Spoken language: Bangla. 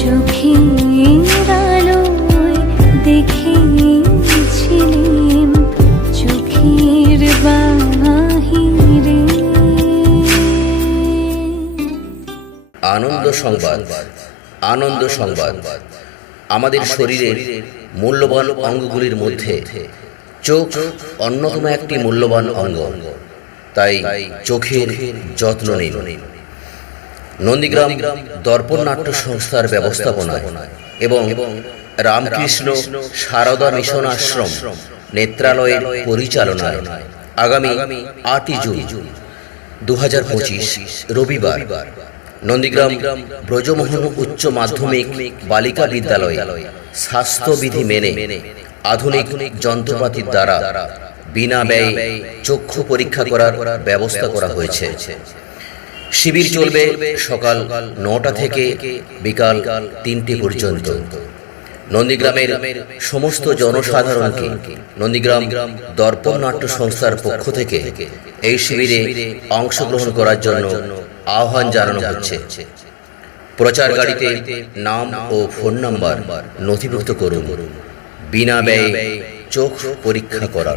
চোখের আলোয় দেখেছিলেম চোখের বাহিরে। আনন্দ সংবাদ। আনন্দ সংবাদ। আমাদের শরীরের মূল্যবান অঙ্গগুলির মধ্যে চোখ অন্যতম একটি মূল্যবান অঙ্গ, তাই চোখের যত্ন নিন। নন্দীগ্রাম দর্পণ নাট্য সংস্থার ব্যবস্থাপনায় এবং রামকৃষ্ণ সারদা মিশন আশ্রম নেত্রালয়ের পরিচালনায় আগামী 8 জুন 2025 রবিবার নন্দীগ্রাম ব্রজমোহন উচ্চ মাধ্যমিক বালিকা বিদ্যালয়ে স্বাস্থ্যবিধি মেনে আধুনিক যন্ত্রপাতির দ্বারা বিনা ব্যয়ে চক্ষু পরীক্ষা করার ব্যবস্থা করা হয়েছে। শিবির চলবে সকাল 9টা থেকে বিকাল 3টে পর্যন্ত। নন্দীগ্রামের সমস্ত জনসাধারণকে নন্দীগ্রাম দর্পণ নাট্য সংস্থার পক্ষ থেকে এই শিবিরে অংশগ্রহণ করার জন্য আহ্বান জানানো হচ্ছে। প্রচার গাড়িতে নাম ও ফোন নাম্বার নথিভুক্ত করুন। বিনা ব্যয়ে চোখ পরীক্ষা করা।